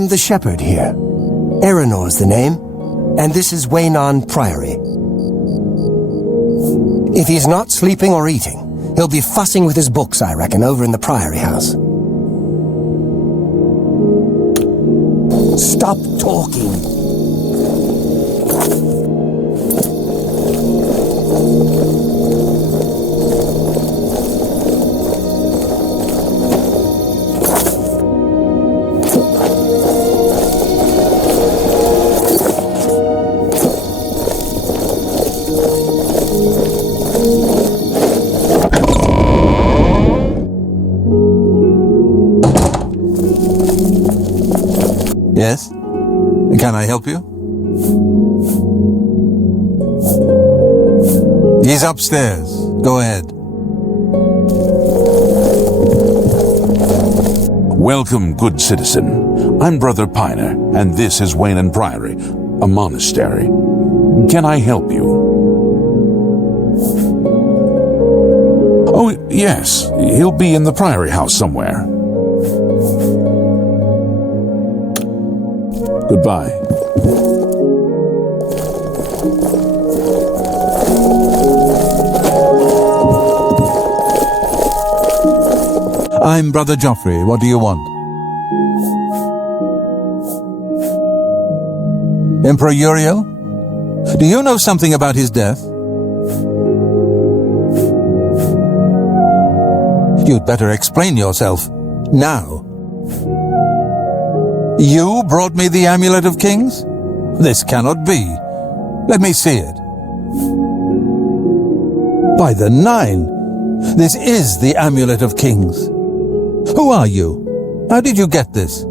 I'm the shepherd here. Eranor's the name, and this is Waynon Priory. If he's not sleeping or eating, he'll be fussing with his books, I reckon, over in the Priory house. Stop talking. Yes? Can I help you? He's upstairs. Go ahead. Welcome, good citizen. I'm Brother Piner, and this is Waynon Priory, a monastery. Can I help you? Oh, yes. He'll be in the Priory house somewhere. Goodbye. I'm Brother Joffrey. What do you want? Emperor Uriel? Do you know something about his death? You'd better explain yourself. Now. You brought me the Amulet of Kings? This cannot be. Let me see it. By the Nine! This is the Amulet of Kings. Who are you? How did you get this?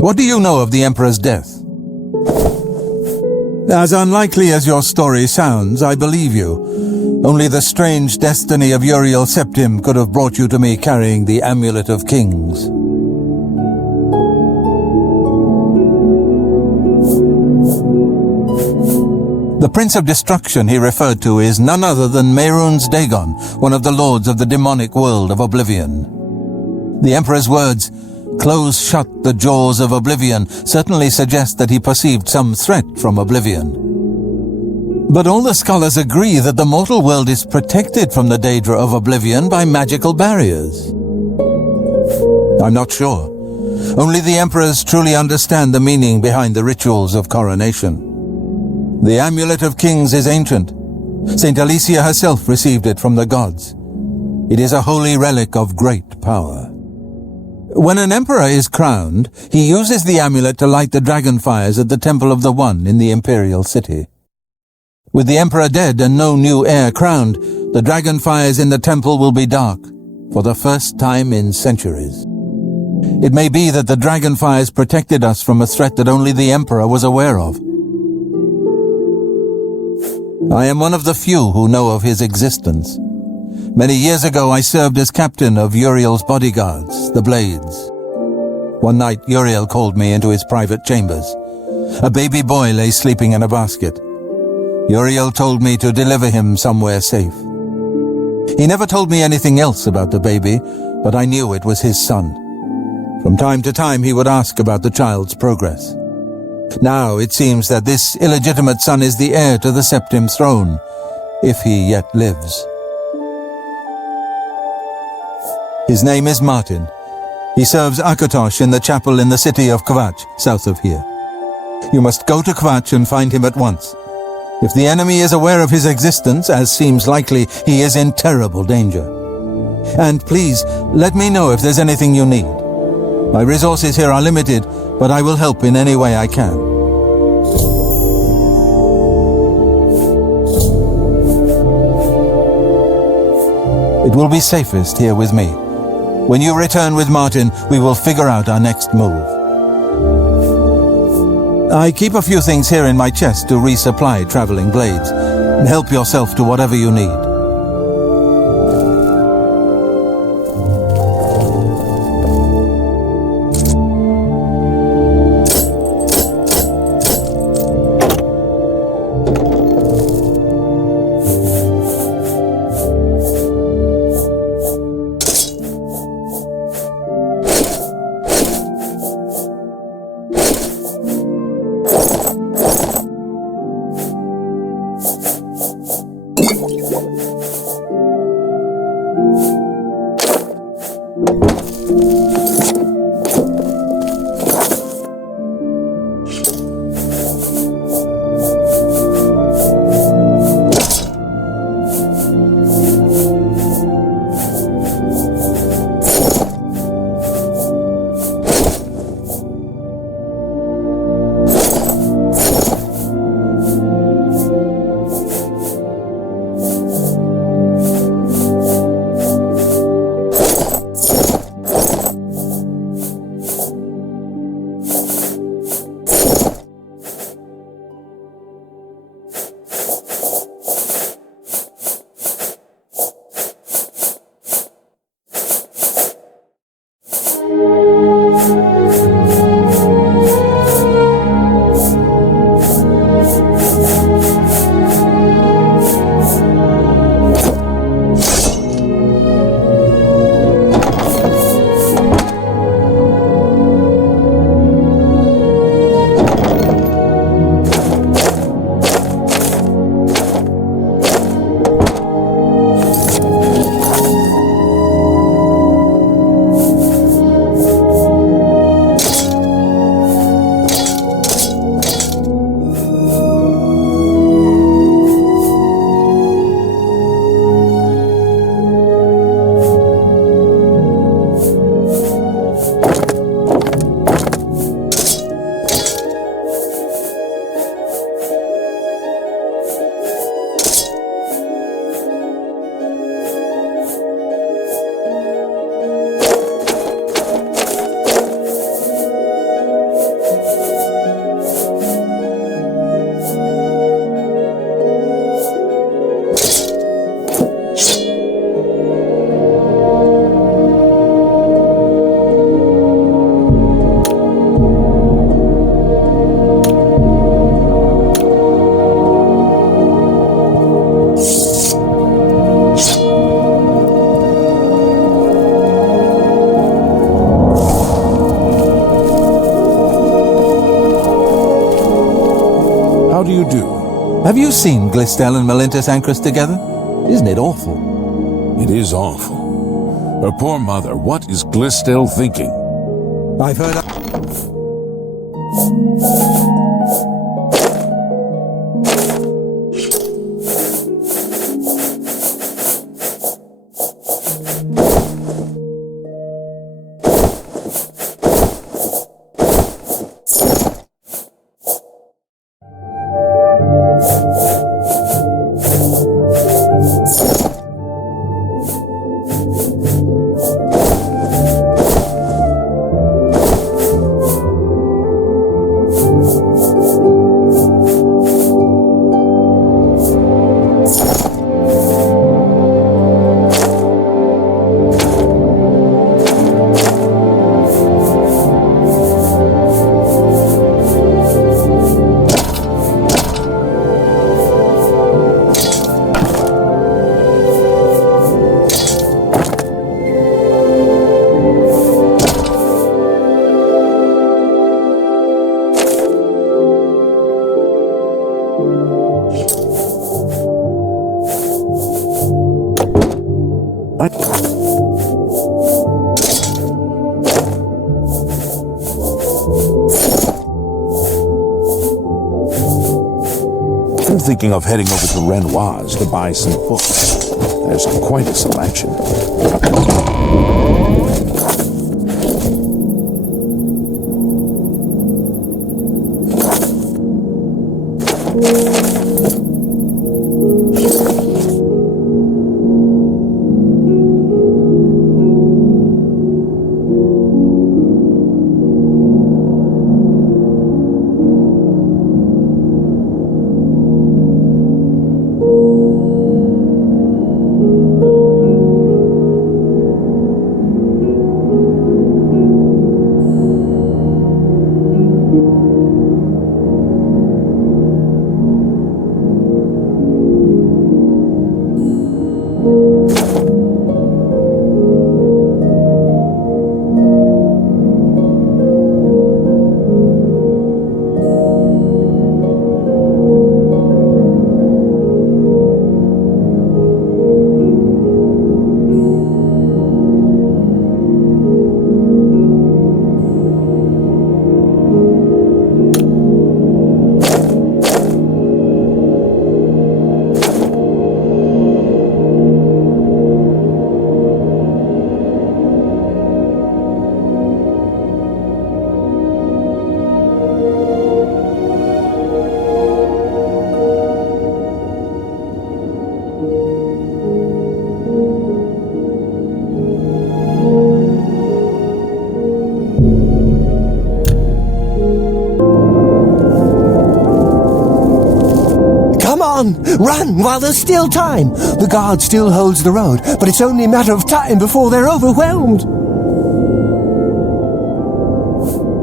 What do you know of the Emperor's death? As unlikely as your story sounds, I believe you. Only the strange destiny of Uriel Septim could have brought you to me carrying the Amulet of Kings. The Prince of Destruction he referred to is none other than Mehrunes Dagon, one of the lords of the demonic world of Oblivion. The Emperor's words, "Close shut the jaws of Oblivion," certainly suggest that he perceived some threat from Oblivion. But all the scholars agree that the mortal world is protected from the danger of Oblivion by magical barriers. I'm not sure. Only the Emperors truly understand the meaning behind the rituals of coronation. The Amulet of Kings is ancient. Saint Alicia herself received it from the gods. It is a holy relic of great power. When an emperor is crowned, he uses the amulet to light the dragon fires at the Temple of the One in the imperial city. With the emperor dead and no new heir crowned, the dragon fires in the temple will be dark, for the first time in centuries. It may be that the dragon fires protected us from a threat that only the emperor was aware of. I am one of the few who know of his existence. Many years ago I served as captain of Uriel's bodyguards, the Blades. One night Uriel called me into his private chambers. A baby boy lay sleeping in a basket. Uriel told me to deliver him somewhere safe. He never told me anything else about the baby, but I knew it was his son. From time to time he would ask about the child's progress. Now it seems that this illegitimate son is the heir to the Septim throne, if he yet lives. His name is Martin. He serves Akatosh in the chapel in the city of Kvatch, south of here. You must go to Kvatch and find him at once. If the enemy is aware of his existence, as seems likely, he is in terrible danger. And please, let me know if there's anything you need. My resources here are limited, but I will help in any way I can. It will be safest here with me. When you return with Martin, we will figure out our next move. I keep a few things here in my chest to resupply traveling blades. Help yourself to whatever you need. How do you do? Have you seen Glistel and Melintus Ancrus together? Isn't it awful? It is awful. Her poor mother, what is Glistel thinking? I've heard... I'm thinking of heading over to Renoir's to buy some books. There's quite a selection. on! Run while there's still time! The guard still holds the road, but it's only a matter of time before they're overwhelmed.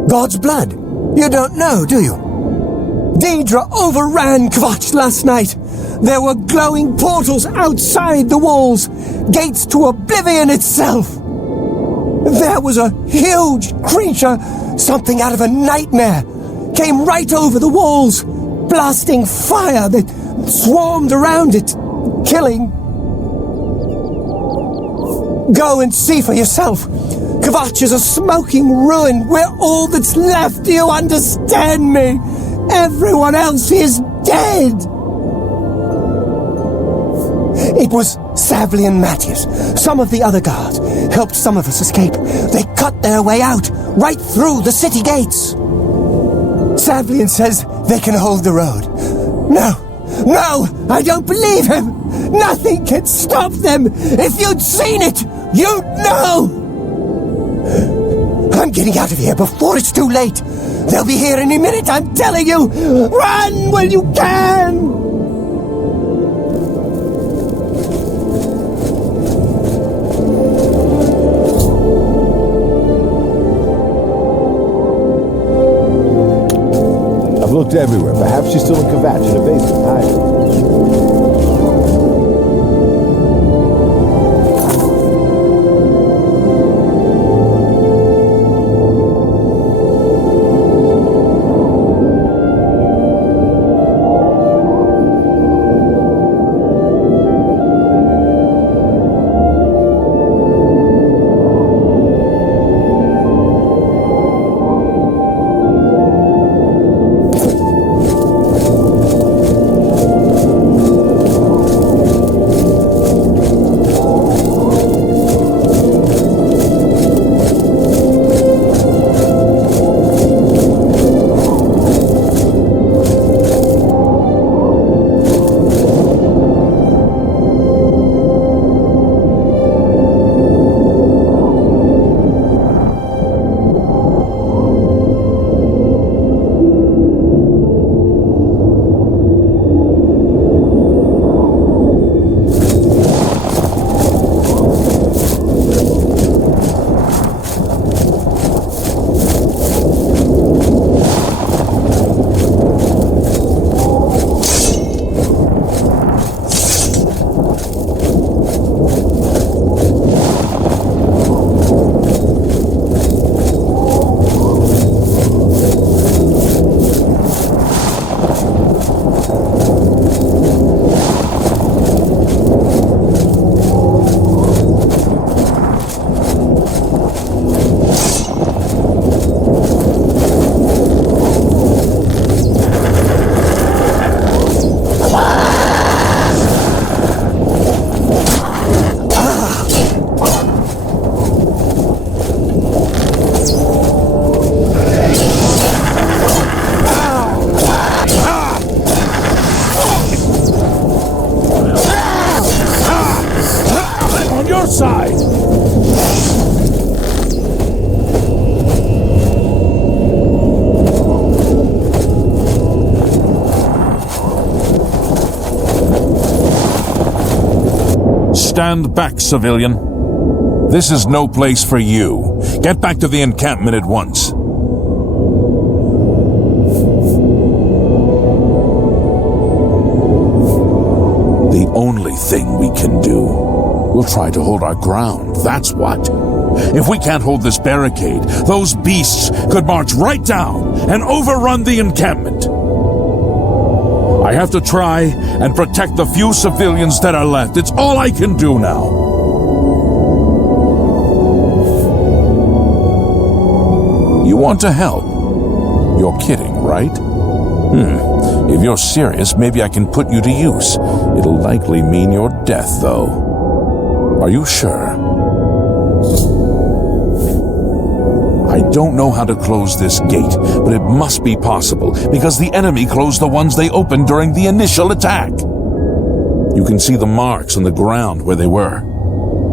God's blood? You don't know, do you? Daedra overran Kvatch last night. There were glowing portals outside the walls, gates to Oblivion itself. There was a huge creature, something out of a nightmare, came right over the walls, blasting fire that swarmed around it, killing. Go and see for yourself. Kvatch is a smoking ruin. We're all that's left. Do you understand me? Everyone else is dead. It was Savli and Matthias. Some of the other guards helped some of us escape. They cut their way out, right through the city gates. Savlian says they can hold the road. No, I don't believe him. Nothing can stop them. If you'd seen it, you'd know. I'm getting out of here before it's too late. They'll be here any minute, I'm telling you. Run when you can. I've looked everywhere. Perhaps she's still in Kvatch in a basement hiding. Stand back, civilian. This is no place for you. Get back to the encampment at once. The only thing we can do. We'll try to hold our ground, that's what. If we can't hold this barricade, those beasts could march right down and overrun the encampment. I have to try and protect the few civilians that are left. It's all I can do now. You want to help? You're kidding, right? If you're serious, maybe I can put you to use. It'll likely mean your death, though. Are you sure? I don't know how to close this gate, but it must be possible, because the enemy closed the ones they opened during the initial attack. You can see the marks on the ground where they were,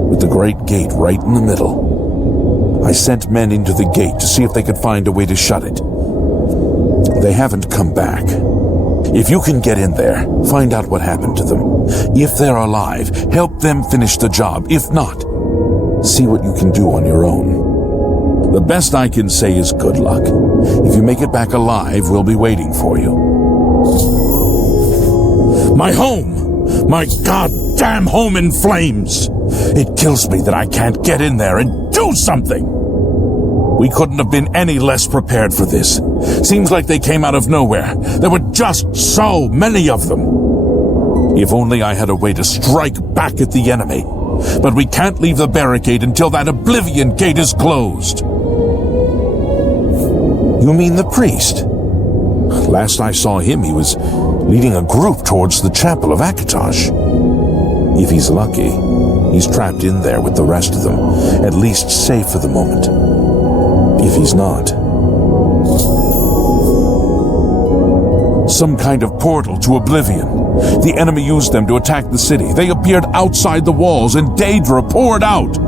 with the great gate right in the middle. I sent men into the gate to see if they could find a way to shut it. They haven't come back. If you can get in there, find out what happened to them. If they're alive, help them finish the job. If not, see what you can do on your own. The best I can say is good luck. If you make it back alive, we'll be waiting for you. My home! My goddamn home in flames! It kills me that I can't get in there and do something! We couldn't have been any less prepared for this. Seems like they came out of nowhere. There were just so many of them. If only I had a way to strike back at the enemy. But we can't leave the barricade until that Oblivion Gate is closed. You mean the priest? Last I saw him, he was leading a group towards the chapel of Akatosh. If he's lucky, he's trapped in there with the rest of them, at least safe for the moment. If he's not, some kind of portal to Oblivion. The enemy used them to attack the city. They appeared outside the walls and Daedra poured out.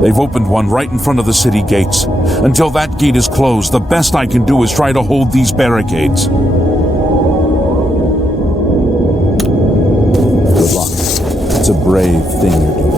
They've opened one right in front of the city gates. Until that gate is closed, the best I can do is try to hold these barricades. Good luck. It's a brave thing you're doing.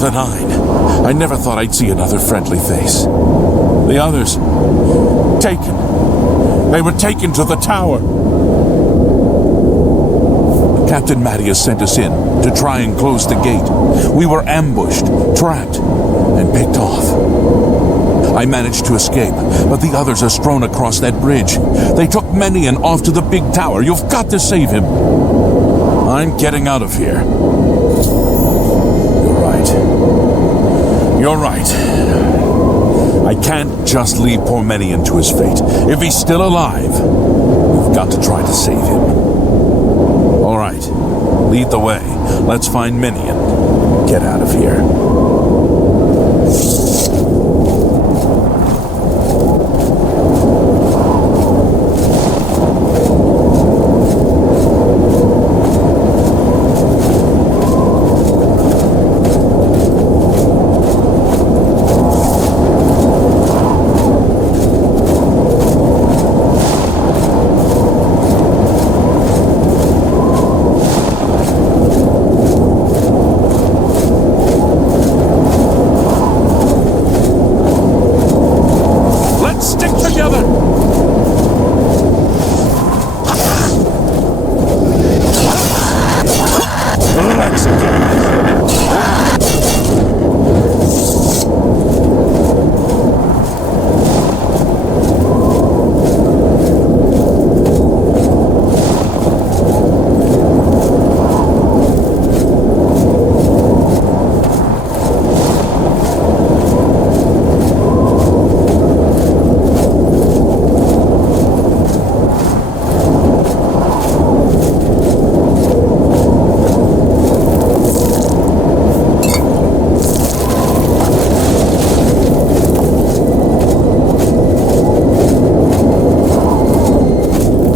The 9. I never thought I'd see another friendly face. The others, taken. They were taken to the tower. Captain Mattias sent us in to try and close the gate. We were ambushed, trapped, and picked off. I managed to escape, but the others are strewn across that bridge. They took Menion off to the big tower. You've got to save him. I'm getting out of here. You're right. I can't just leave poor Menion to his fate. If he's still alive, we've got to try to save him. All right, lead the way. Let's find Menion. Get out of here.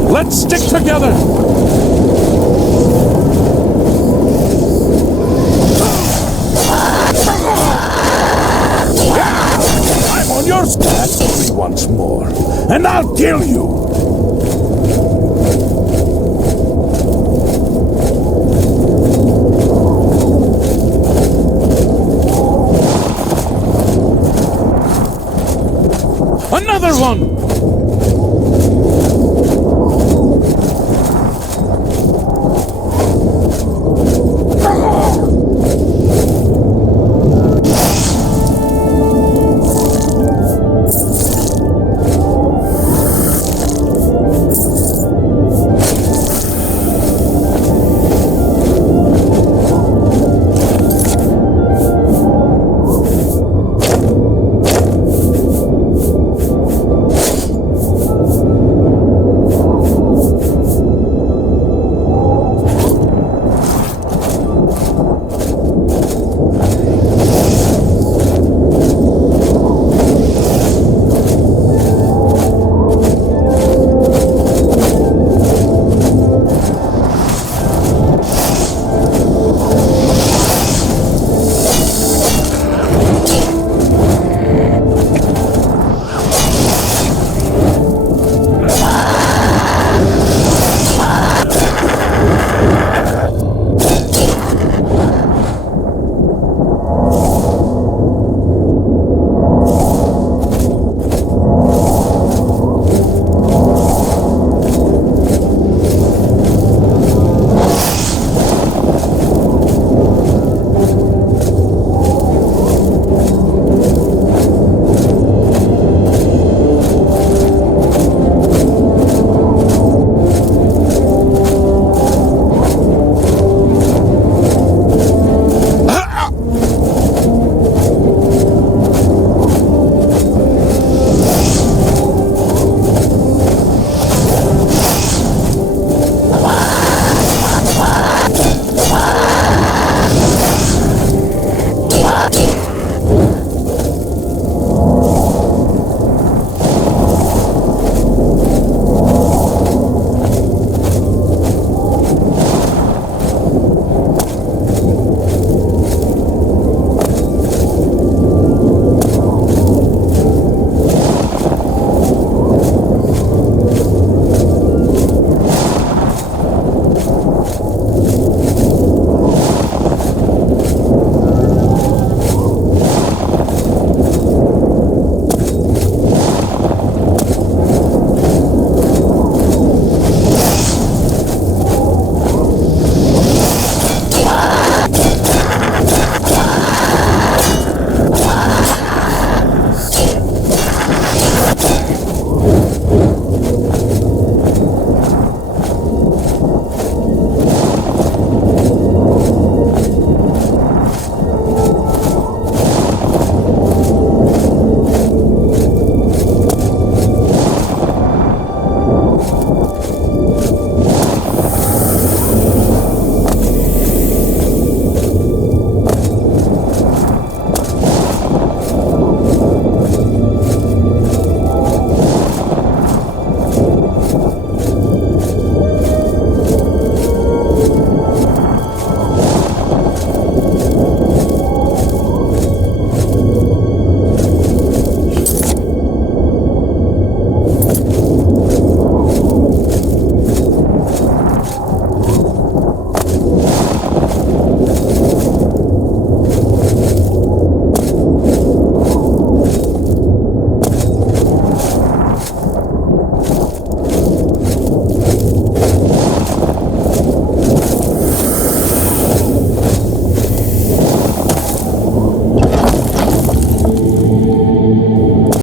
Let's stick together! I'm on your side once more, and I'll kill you!